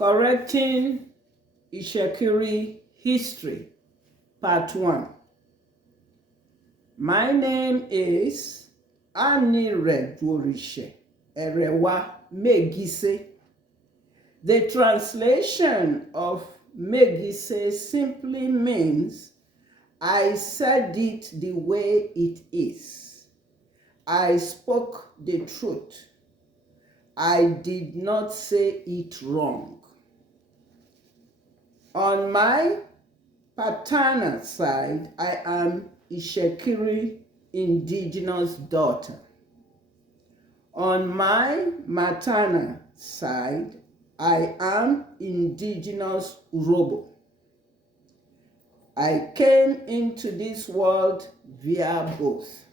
Correcting Itsekiri History, Part 1. My name is Aniredworishe Erewa Megise. The translation of Megise simply means I said it the way it is. I spoke the truth. I did not say it wrong. On my paternal side, I am Itsekiri indigenous daughter. On my maternal side, I am indigenous Urhobo. I came into this world via both.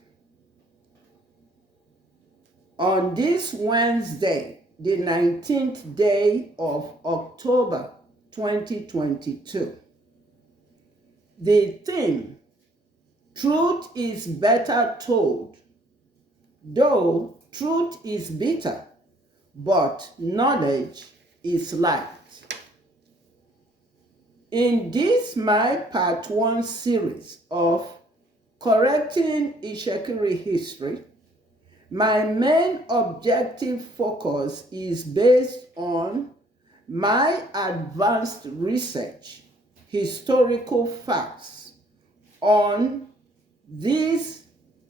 On this Wednesday, the 19th day of October 2022, the theme, Truth is Better Told, though truth is bitter, but knowledge is light. In this my Part 1 series of Correcting Itsekiri History, my main objective focus is based on my advanced research, historical facts on these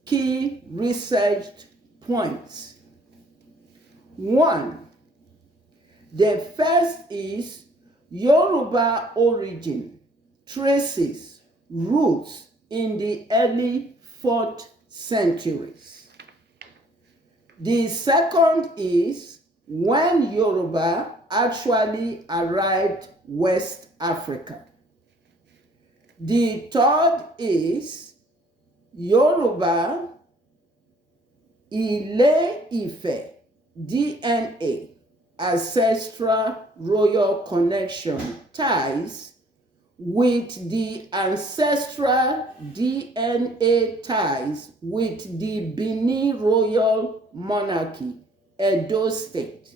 key researched points. 1. The first is Yoruba origin, traces, roots in the early 4th centuries. The second is when Yoruba actually arrived West Africa. The third is Yoruba Ile-Ife DNA, ancestral royal connection ties with the ancestral DNA ties with the Benin royal monarchy, Edo State,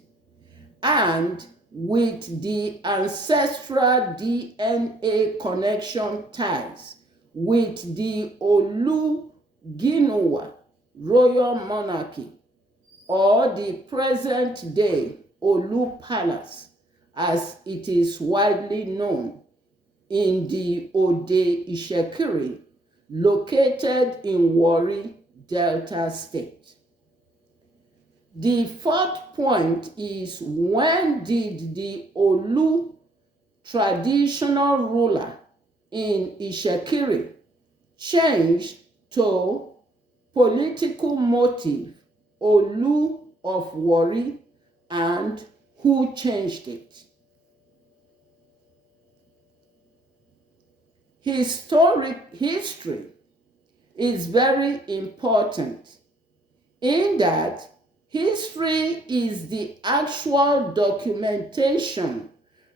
and with the ancestral DNA connection ties with the Olu-Ginowa royal monarchy, or the present-day Olu Palace, as it is widely known, in the Ode Itsekiri, located in Warri, Delta State. The fourth point is when did the Olu traditional ruler in Itsekiri change to political motive Olu of Warri, and who changed it? History is very important in that history is the actual documentation,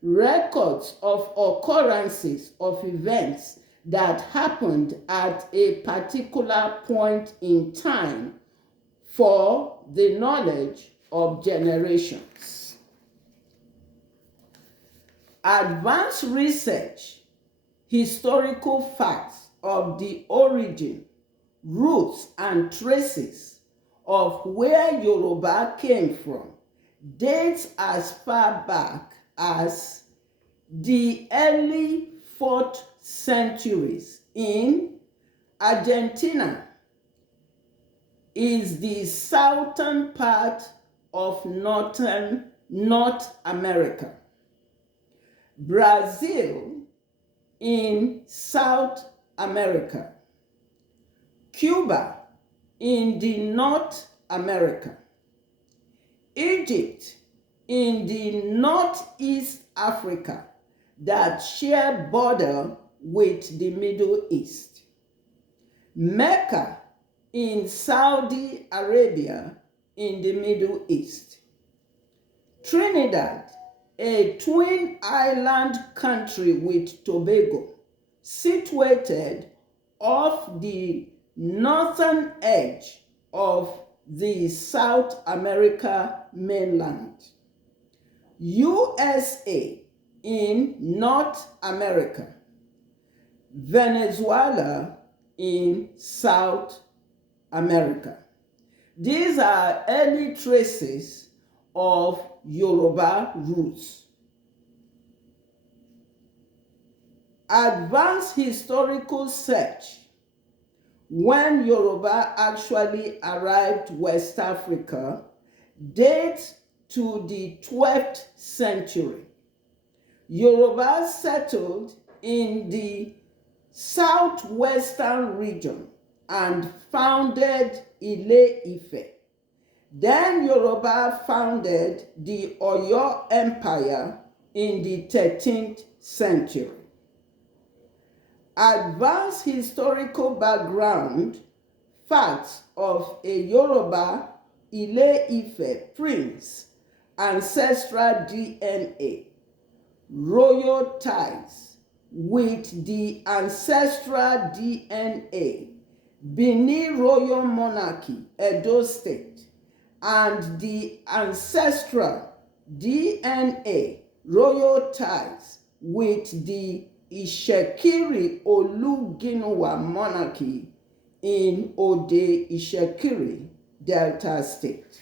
records of occurrences of events that happened at a particular point in time for the knowledge of generations. Advanced research, historical facts of the origin, roots, and traces of where Yoruba came from dates as far back as the early 4th centuries in Argentina, is the southern part of North America. Brazil in South America. Cuba in the North America. Egypt in the Northeast Africa that share border with the Middle East. Mecca in Saudi Arabia in the Middle East. Trinidad, a twin island country with Tobago, situated off the northern edge of the South America mainland. USA in North America, Venezuela in South America. These are early traces of Yoruba roots. Advanced historical search, when Yoruba actually arrived West Africa, dates to the 12th century. Yoruba settled in the southwestern region and founded Ile-Ife. Then Yoruba founded the Oyo Empire in the 13th century. Advanced historical background facts of a Yoruba Ile-Ife prince, ancestral DNA, royal ties with the ancestral DNA, Benin Royal Monarchy, Edo State, and the ancestral DNA, royal ties with the Itsekiri Oluginuwa Monarchy in Ode Itsekiri, Delta State.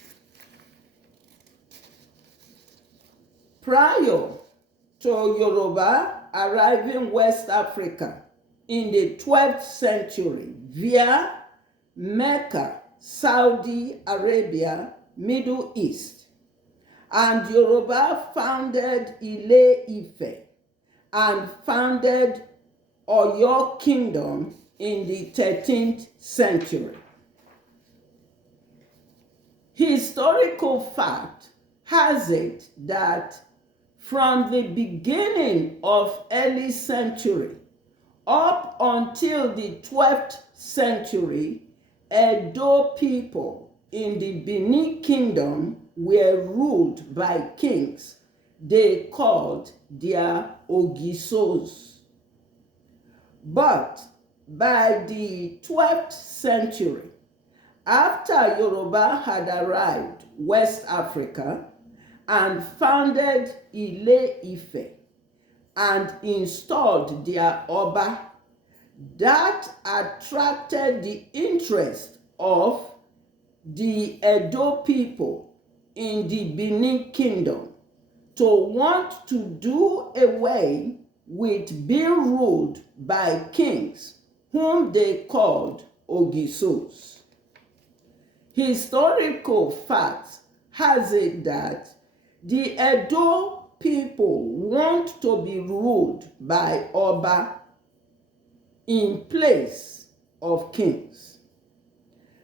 Prior to Yoruba arriving West Africa in the 12th century via Mecca, Saudi Arabia, Middle East, and Yoruba founded Ile-Ife and founded Oyo Kingdom in the 13th century. Historical fact has it that from the beginning of early century up until the 12th century, Edo people in the Benin Kingdom were ruled by kings they called their Ogisos. But by the 12th century, after Yoruba had arrived West Africa and founded Ile-Ife and installed their Oba, that attracted the interest of the Edo people in the Benin Kingdom to want to do away with being ruled by kings whom they called Ogisos. Historical fact has it that the Edo people want to be ruled by Oba in place of kings.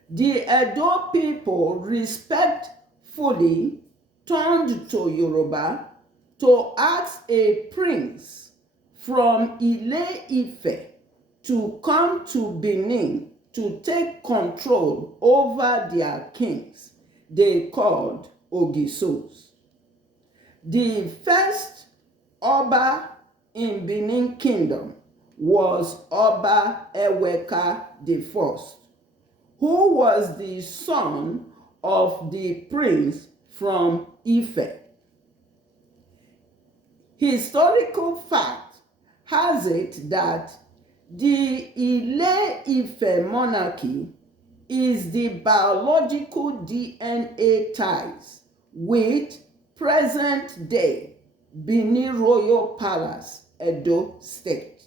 The Edo people respectfully turned to Yoruba to ask a prince from Ile-Ife to come to Benin to take control over their kings they called Ogisos. The first Oba in Benin Kingdom was Oba Eweka I, who was the son of the prince from Ife. Historical fact has it that the Ile-Ife monarchy is the biological DNA ties with present-day Benin Royal Palace, Edo State.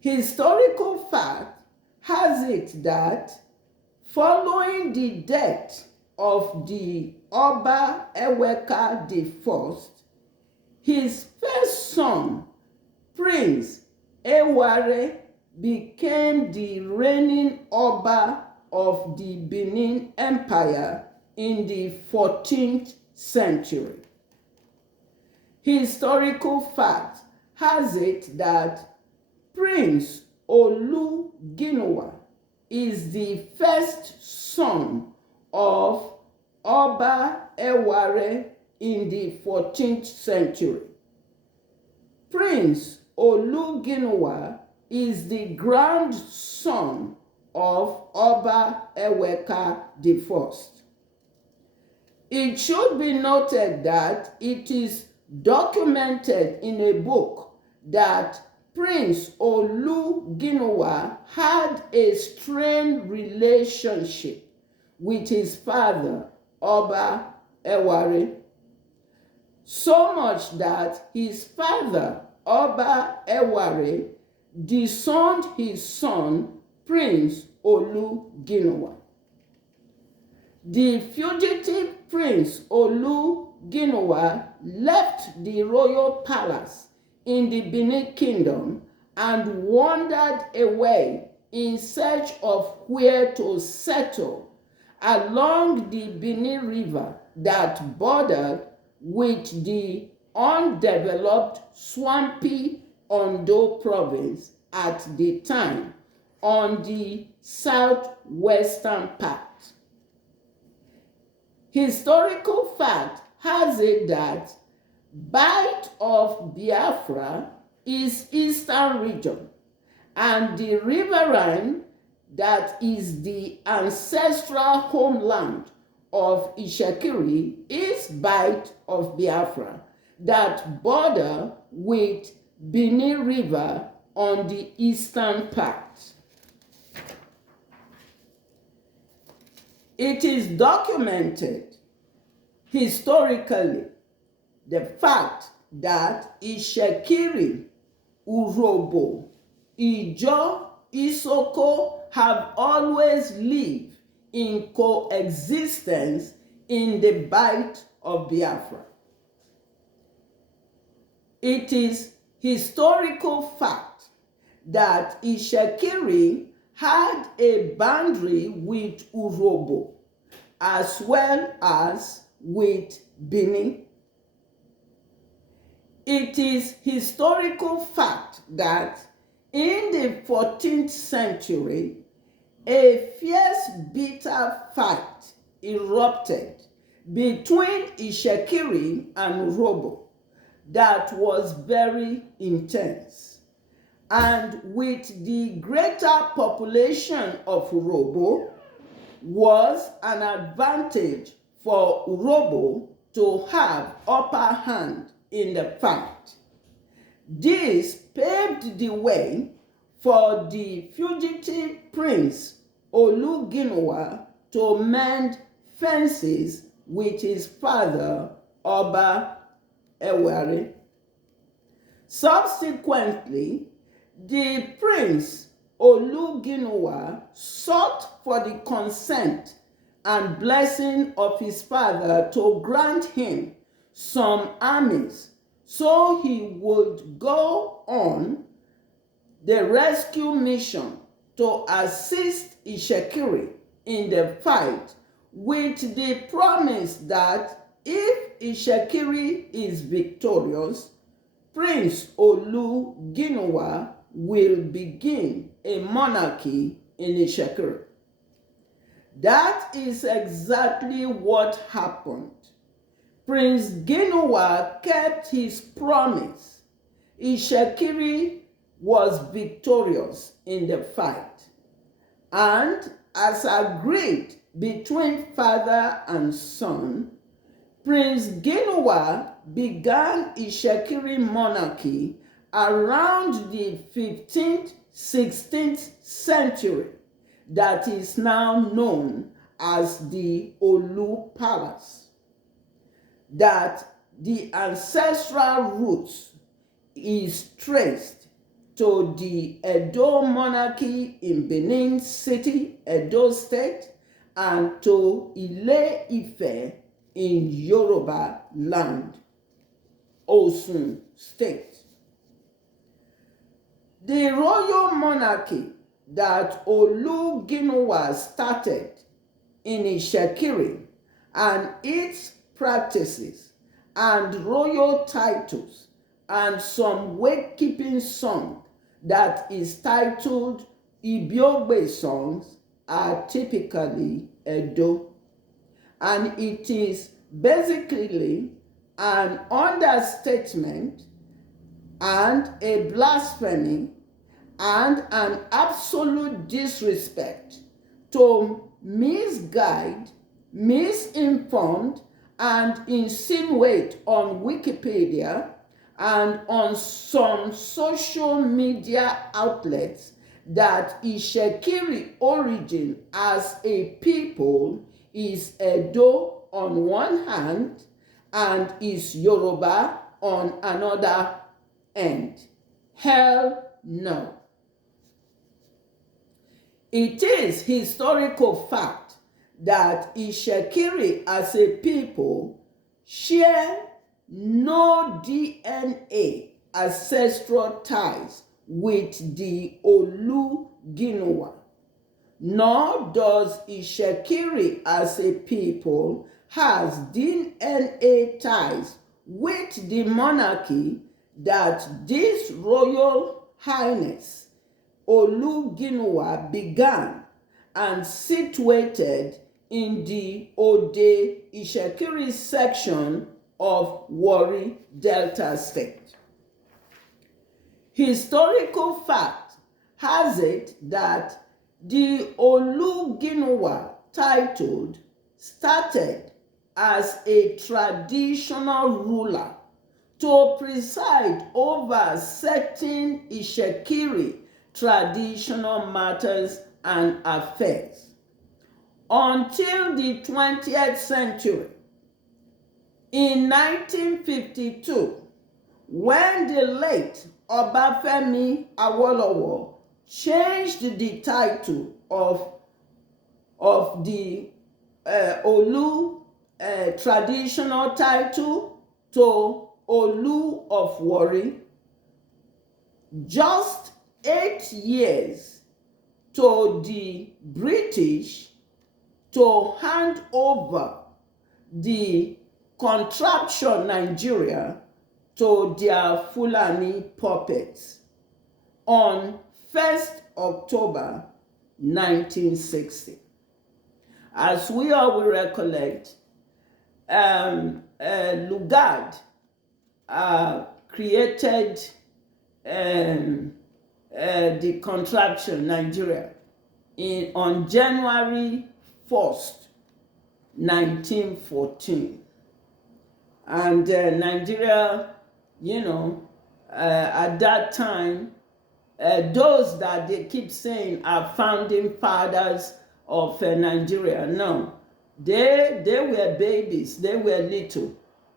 Historical fact has it that following the death of the Oba Eweka I, his first son, Prince Eware, became the reigning Oba of the Benin Empire in the 14th century. Historical fact has it that Prince Oluginuwa is the first son of Oba Eware in the 14th century. Prince Oluginuwa is the grandson of Oba Eweka I. It should be noted that it is documented in a book that Prince Oluginuwa had a strained relationship with his father, Oba Eware, so much that his father, Oba Eware, disowned his son, Prince Oluginuwa. The fugitive Prince Oluginuwa left the royal palace in the Benin Kingdom and wandered away in search of where to settle along the Benin River that bordered with the undeveloped, swampy Ondo province at the time on the southwestern part. Historical fact has it that Bight of Biafra is eastern region, and the riverine that is the ancestral homeland of Itsekiri is Bight of Biafra that border with Benin River on the eastern part. It is documented historically the fact that Itsekiri, Urobo, Ijo, Isoko have always lived in coexistence in the Bight of Biafra. It is historical fact that Itsekiri had a boundary with Urobo as well as with Benin. It is historical fact that in the 14th century, a fierce, bitter fight erupted between Itsekiri and Urobo that was very intense. And with the greater population of Urobo was an advantage for Urobo to have upper hand in the fight. This paved the way for the fugitive Prince Oluginuwa to mend fences with his father, Oba Eware. Subsequently, the Prince Oluginuwa sought for the consent and blessing of his father to grant him some armies so he would go on the rescue mission to assist Itsekiri in the fight, with the promise that if Itsekiri is victorious, Prince Oluginuwa will begin a monarchy in Itsekiri. That is exactly what happened. Prince Ginuwa kept his promise. Itsekiri was victorious in the fight. And as agreed between father and son, Prince Ginuwa began Itsekiri monarchy around the 15th, 16th century that is now known as the Olu Palace. That the ancestral roots is traced to the Edo monarchy in Benin City, Edo State, and to Ile-Ife in Yoruba land, Osun State. The royal monarchy that Oluginuwa started in Itsekiri and its practices and royal titles and some wake-keeping song that is titled Ibiogbe songs are typically Edo. And it is basically an understatement and a blasphemy and an absolute disrespect to misguide, misinformed, and insinuate on Wikipedia and on some social media outlets that Itsekiri origin as a people is Edo on one hand and is Yoruba on another end. Hell no. It is historical fact that Itsekiri as a people share no DNA ancestral ties with the Olu-Ginuwa, nor does Itsekiri as a people has DNA ties with the monarchy that this Royal Highness Olu-Ginuwa began and situated in the Ode Itsekiri section of Warri Delta State. Historical fact has it that the Olu-Ginuwa title started as a traditional ruler to preside over certain Itsekiri traditional matters and affairs until the 20th century. In 1952, when the late Obafemi Awolowo changed the title of the Olu traditional title to Olu of Warri, just 8 years to the British to hand over the contraption Nigeria to their Fulani puppets on 1st October 1960. As we all will recollect, Lugard created the contraption Nigeria on January 1st, 1914. And Nigeria, at that time, those that they keep saying are founding fathers of Nigeria, no, they were babies, they were little.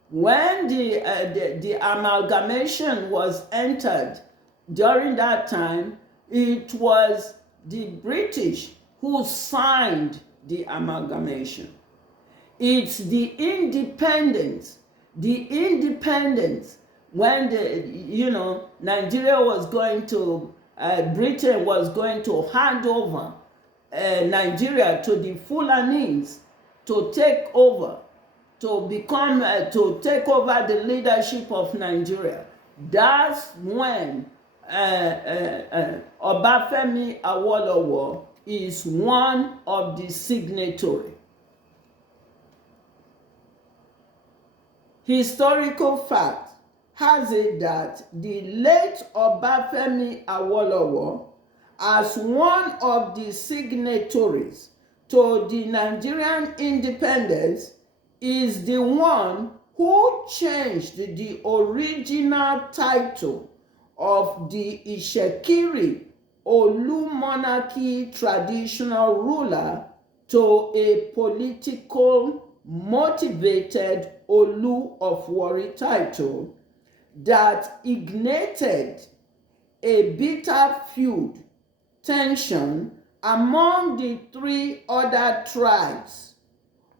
When the amalgamation was entered during that time, it was the British who signed the amalgamation. It's the independence when Nigeria was going to, Britain was going to hand over Nigeria to the Fulanese to take over, to take over the leadership of Nigeria. That's when Obafemi Awolowo is one of the signatories. Historical fact has it that the late Obafemi Awolowo, as one of the signatories to the Nigerian independence, is the one who changed the original title of the Itsekiri Olu monarchy traditional ruler to a political motivated Olu of Warri title that ignited a bitter feud tension among the three other tribes,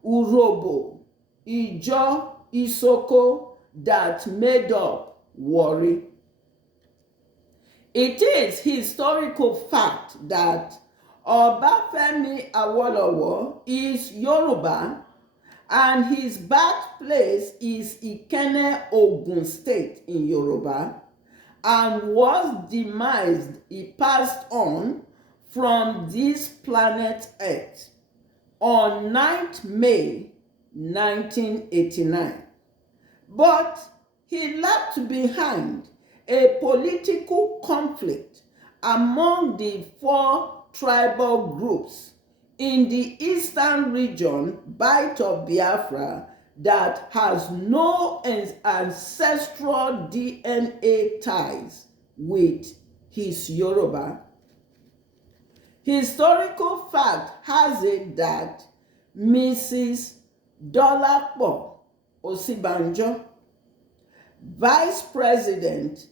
Urobo, Ijo, Isoko, that made up Warri. It is historical fact that Obafemi Awolowo is Yoruba and his birthplace is Ikenne, Ogun State in Yoruba, and was demised, he passed on from this planet Earth on 9th May 1989. But he left behind a political conflict among the four tribal groups in the eastern region, Bight of Biafra, that has no ancestral DNA ties with his Yoruba. Historical fact has it that Mrs. Dolapo Osibanjo, Vice President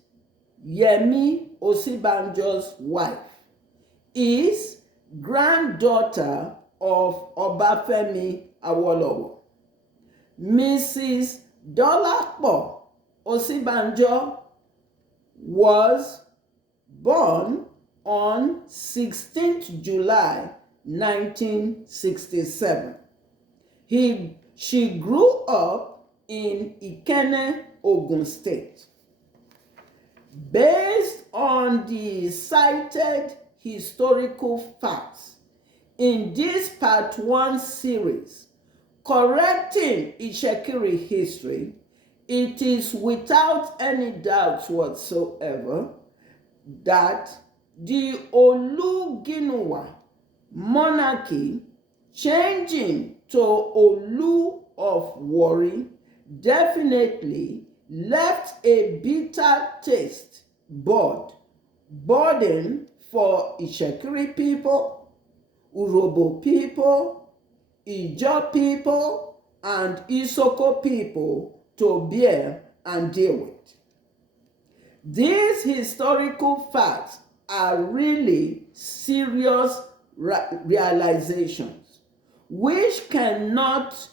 Yemi Osibanjo's wife, is granddaughter of Obafemi Awolowo. Mrs. Dolapo Osibanjo was born on 16th July 1967. She grew up in Ikenne, Ogun State. Based on the cited historical facts in this part 1 series, correcting Itsekiri history, it is without any doubt whatsoever that the Oluginuwa monarchy changing to Olu of Warri definitely left a bitter taste burden for Itsekiri people, Urobo people, Ijaw people, and Isoko people to bear and deal with. These historical facts are really serious realizations which cannot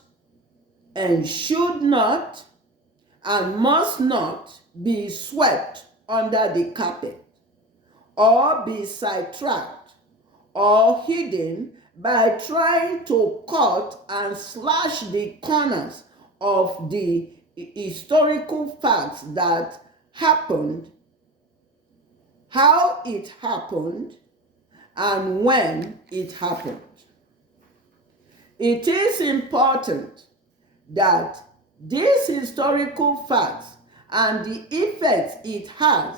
and should not and must not be swept under the carpet or be sidetracked or hidden by trying to cut and slash the corners of the historical facts that happened, how it happened, and when it happened. It is important that these historical facts and the effects it has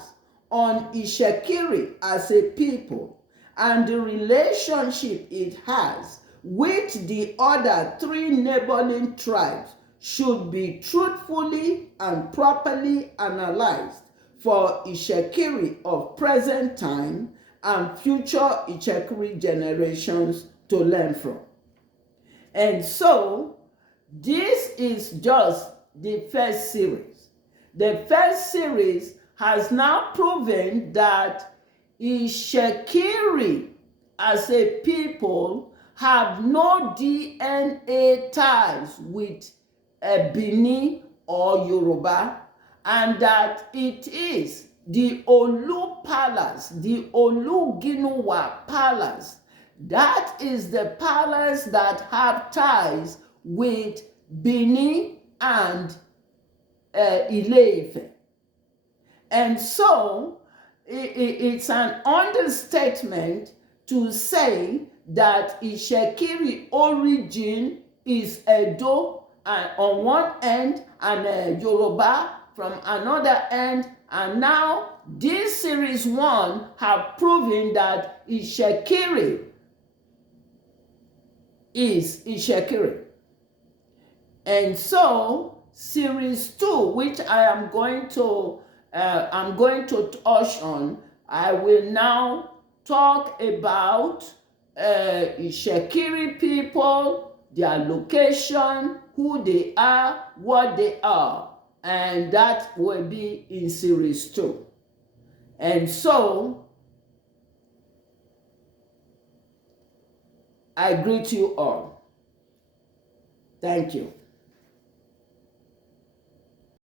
on Itsekiri as a people and the relationship it has with the other 3 neighboring tribes should be truthfully and properly analyzed for Itsekiri of present time and future Itsekiri generations to learn from. And so, this is just the first series. The first series has now proven that Itsekiri as a people have no DNA ties with Benin or Yoruba, and that it is the Olu Palace, the Oluginuwa Palace, that is the palace that have ties with Benin and Ile-Ife. And so it's an understatement to say that Itsekiri origin is Edo on one end and Yoruba from another end, and now this series 1 have proven that Itsekiri is Itsekiri. And so series 2, which I am going to touch on, I will now talk about Itsekiri people, their location, who they are, what they are, and that will be in series 2. And so I greet you all. Thank you.